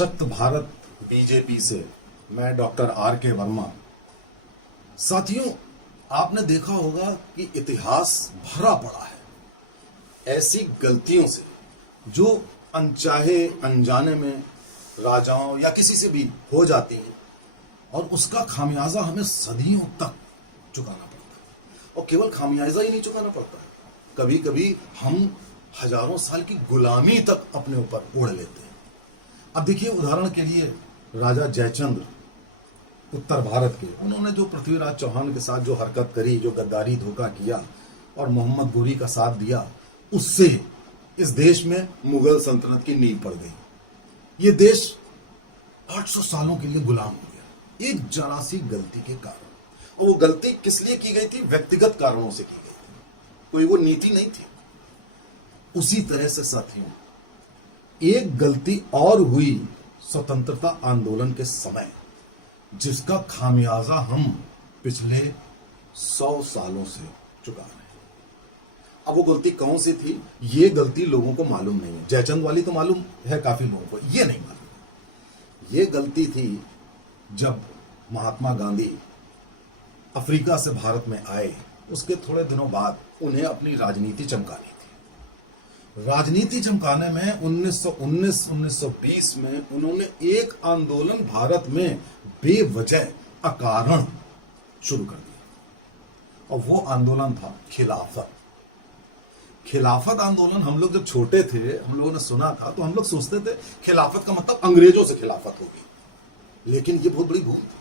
सशक्त भारत बीजेपी से मैं डॉक्टर आर के वर्मा। साथियों, आपने देखा होगा कि इतिहास भरा पड़ा है ऐसी गलतियों से जो अनचाहे अनजाने में राजाओं या किसी से भी हो जाती हैं और उसका खामियाजा हमें सदियों तक चुकाना पड़ता है। और केवल खामियाजा ही नहीं चुकाना पड़ता है, कभी कभी हम हजारों साल की गुलामी तक अपने ऊपर ओढ़ लेते हैं। अब देखिए, उदाहरण के लिए राजा जयचंद्र उत्तर भारत के, उन्होंने जो पृथ्वीराज चौहान के साथ जो हरकत करी, जो गद्दारी धोखा किया और मोहम्मद गोरी का साथ दिया, उससे इस देश में मुगल सल्तनत की नींव पड़ गई। ये देश 800 सालों के लिए गुलाम हो गया एक जरा सी गलती के कारण। और वो गलती किस लिए की गई थी? व्यक्तिगत कारणों से की गई थी, कोई वो नीति नहीं थी। उसी तरह से साथियों, एक गलती और हुई स्वतंत्रता आंदोलन के समय, जिसका खामियाजा हम पिछले 100 सालों से चुका रहे हैं। अब वो गलती कौन सी थी, ये गलती लोगों को मालूम नहीं है। जयचंद वाली तो मालूम है काफी लोगों को, ये नहीं मालूम। ये गलती थी जब महात्मा गांधी अफ्रीका से भारत में आए, उसके थोड़े दिनों बाद उन्हें अपनी राजनीति चमकानी थी। राजनीति चमकाने में 1919-1920 में उन्होंने एक आंदोलन भारत में बेवजह अकारण शुरू कर दिया, और वो आंदोलन था खिलाफत। खिलाफत आंदोलन हम लोग जब छोटे थे, हम लोगों ने सुना था तो हम लोग सोचते थे खिलाफत का मतलब अंग्रेजों से खिलाफत होगी, लेकिन ये बहुत बड़ी भूल थी।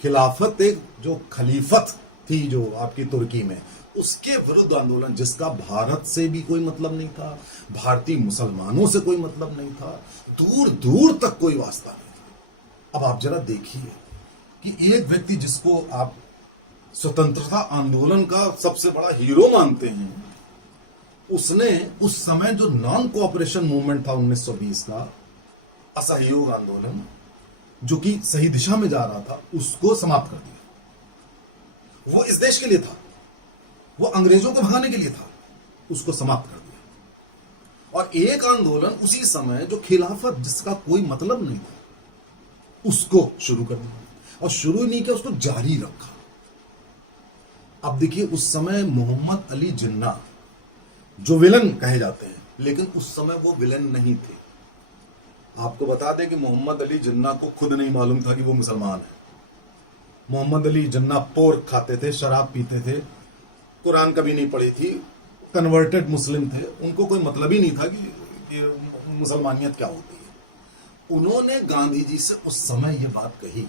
खिलाफत एक जो खलीफत थी जो आपकी तुर्की में, उसके विरुद्ध आंदोलन, जिसका भारत से भी कोई मतलब नहीं था, भारतीय मुसलमानों से कोई मतलब नहीं था, दूर दूर तक कोई वास्ता नहीं था। अब आप जरा देखिए कि एक व्यक्ति जिसको आप स्वतंत्रता आंदोलन का सबसे बड़ा हीरो मानते हैं, उसने उस समय जो नॉन कोऑपरेशन मूवमेंट था 1920 का, असहयोग आंदोलन, जो कि सही दिशा में जा रहा था, उसको समाप्त कर दिया। वो इस देश के लिए था, वो अंग्रेजों को भगाने के लिए था, उसको समाप्त कर दिया। और एक आंदोलन उसी समय जो खिलाफत, जिसका कोई मतलब नहीं था, उसको शुरू कर दिया। और शुरू नहीं किया, उसको जारी रखा। अब देखिए, उस समय मोहम्मद अली जिन्ना, जो विलन कहे जाते हैं, लेकिन उस समय वो विलन नहीं थे। आपको बता दें कि मोहम्मद अली जिन्ना को खुद नहीं मालूम था कि वो मुसलमान है। मोहम्मद अली जिन्ना पोर्क खाते थे, शराब पीते थे, कुरान कभी नहीं पढ़ी थी, कन्वर्टेड मुस्लिम थे। उनको कोई मतलब ही नहीं था कि मुसलमानियत क्या होती है। उन्होंने गांधी जी से उस समय ये बात कही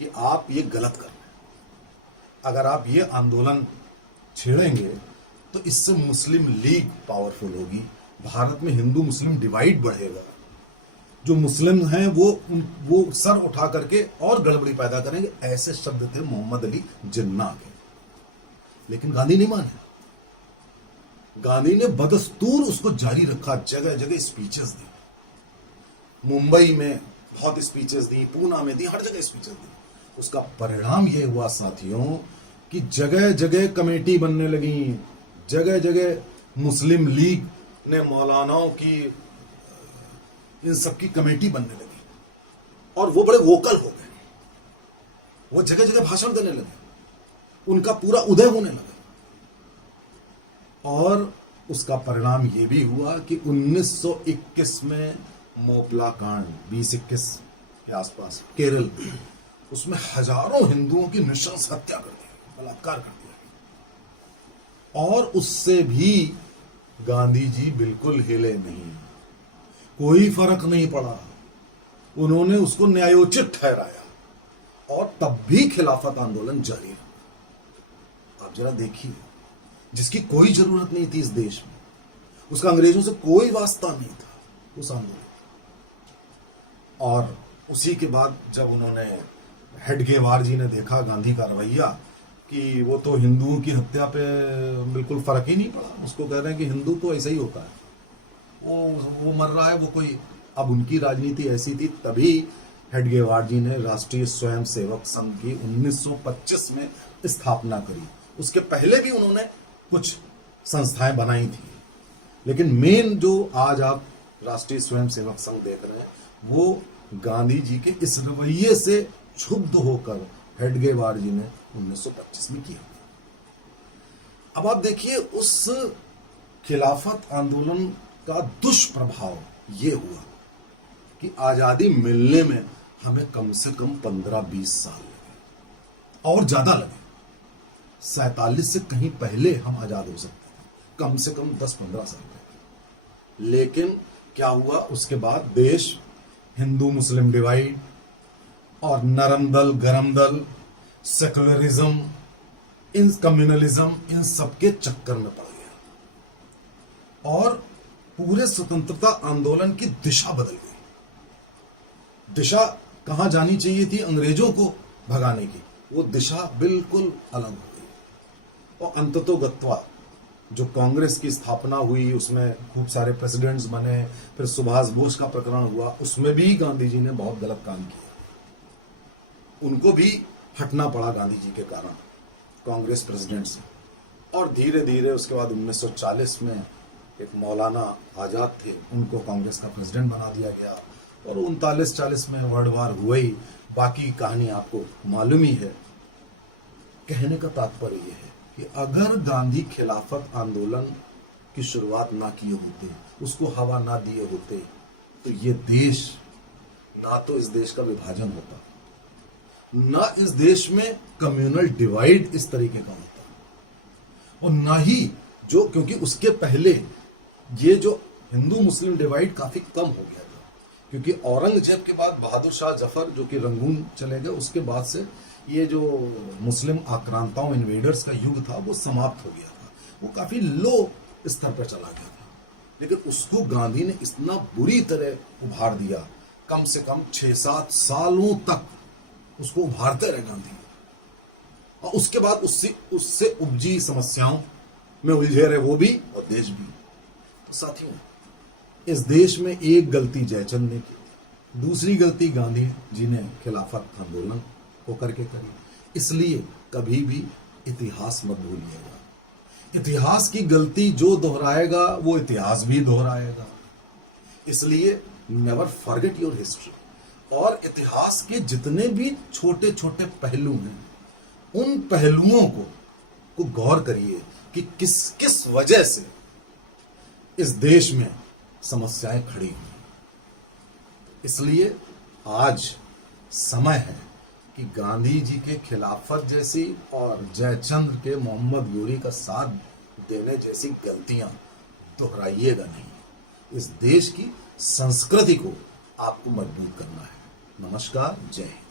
कि आप ये गलत कर रहे हैं, अगर आप ये आंदोलन छेड़ेंगे तो इससे मुस्लिम लीग पावरफुल होगी, भारत में हिंदू मुस्लिम डिवाइड बढ़ेगा, जो मुस्लिम हैं वो सर उठा करके और गड़बड़ी पैदा करेंगे। ऐसे शब्द थे मोहम्मद अली जिन्ना के। लेकिन गांधी नहीं माने। गांधी ने बदस्तूर उसको जारी रखा, जगह जगह स्पीचेस दी, मुंबई में बहुत स्पीचेस दी, पूना में दी, हर जगह स्पीचेस दी। उसका परिणाम यह हुआ साथियों कि जगह जगह कमेटी बनने लगी, जगह जगह मुस्लिम लीग ने मौलानाओं की, इन सबकी कमेटी बनने लगी, और वो बड़े वोकल हो गए, वो जगह जगह भाषण देने लगे, उनका पूरा उदय होने लगा। और उसका परिणाम यह भी हुआ कि 1921 में मोपला कांड, 2021 के आसपास केरल, उसमें हजारों हिंदुओं की नृशंस हत्या कर दी, बलात्कार कर दिया। और उससे भी गांधी जी बिल्कुल हिले नहीं, कोई फर्क नहीं पड़ा। उन्होंने उसको न्यायोचित ठहराया और तब भी खिलाफत आंदोलन जारी रहा। आप जरा देखिए, जिसकी कोई जरूरत नहीं थी इस देश में, उसका अंग्रेजों से कोई वास्ता नहीं था उस आंदोलन। और उसी के बाद जब उन्होंने, हेडगेवार जी ने देखा गांधी का रवैया कि वो तो हिंदुओं की हत्या पे बिल्कुल फर्क ही नहीं पड़ा, उसको कह रहे हैं कि हिंदू तो ऐसा ही होता है, वो मर रहा है, वो कोई। अब उनकी राजनीति ऐसी थी, तभी हेडगेवार जी ने राष्ट्रीय स्वयं सेवक संघ की 1925 में स्थापना करी। उसके पहले भी उन्होंने कुछ संस्थाएं बनाई थी, लेकिन मेन जो आज आप राष्ट्रीय स्वयं सेवक संघ देख रहे हैं, वो गांधी जी के इस रवैये से क्षुब्ध होकर हेडगेवार जी ने 1925 में किया। अब आप देखिए उस खिलाफत आंदोलन का दुष्प्रभाव ये हुआ कि आजादी मिलने में हमें कम से कम 15-20 साल लगे और ज्यादा लगे। 47 से कहीं पहले हम आजाद हो सकते थे, कम से कम 10-15 साल पहले। लेकिन क्या हुआ, उसके बाद देश हिंदू मुस्लिम डिवाइड और नरम दल गरम दल, सेकुलरिज्म, इन कम्युनलिज्म, इन सबके चक्कर में पड़ गया और पूरे स्वतंत्रता आंदोलन की दिशा बदल गई। दिशा कहां जानी चाहिए थी अंग्रेजों को भगाने की, वो दिशा बिल्कुल अलग हो गई। और अंततोगत्वा जो कांग्रेस की स्थापना हुई, उसमें खूब सारे प्रेसिडेंट्स बने, फिर सुभाष बोस का प्रकरण हुआ, उसमें भी गांधी जी ने बहुत गलत काम किया। उनको भी हटना पड़ा गांधी जी के कारण कांग्रेस प्रेसिडेंट से। और धीरे धीरे उसके बाद 1940 में एक मौलाना आजाद थे, उनको कांग्रेस का प्रेसिडेंट बना दिया गया और 39-40 में वर्ल्ड वार हुए ही। बाकी कहानी आपको मालूम ही है। कहने का तात्पर्य यह है कि अगर गांधी खिलाफत आंदोलन की शुरुआत ना किए होते, उसको हवा ना दिए होते, तो ये देश, ना तो इस देश का विभाजन होता, ना इस देश में कम्युनल डिवाइड इस तरीके का होता, और ना ही जो, क्योंकि उसके पहले ये जो हिंदू मुस्लिम डिवाइड काफी कम हो गया था, क्योंकि औरंगजेब के बाद बहादुर शाह जफर जो कि रंगून चले गए, उसके बाद से ये जो मुस्लिम आक्रांताओं, इन्वेडर्स का युग था वो समाप्त हो गया था, वो काफी लो स्तर पर चला गया था। लेकिन उसको गांधी ने इतना बुरी तरह उभार दिया, कम से कम 6-7 सालों तक उसको उभारते रहे गांधी, और उसके बाद उससे उपजी समस्याओं में उलझे रहे वो भी और देश भी। तो साथियों, इस देश में एक गलती जयचंद ने की, दूसरी गलती गांधी जी ने खिलाफत आंदोलन को करके करी। इसलिए कभी भी इतिहास मत भूलिएगा। इतिहास की गलती जो दोहराएगा वो इतिहास भी दोहराएगा। इसलिए नेवर फॉरगेट योर हिस्ट्री। और इतिहास के जितने भी छोटे छोटे पहलू हैं, उन पहलुओं को गौर करिए कि किस किस वजह से इस देश में समस्याएं खड़ी हुई। इसलिए आज समय है कि गांधी जी के खिलाफत जैसी और जयचंद्र के मोहम्मद गोरी का साथ देने जैसी गलतियां दोहराइएगा नहीं। इस देश की संस्कृति को आपको मजबूत करना है। नमस्कार, जय हिंद।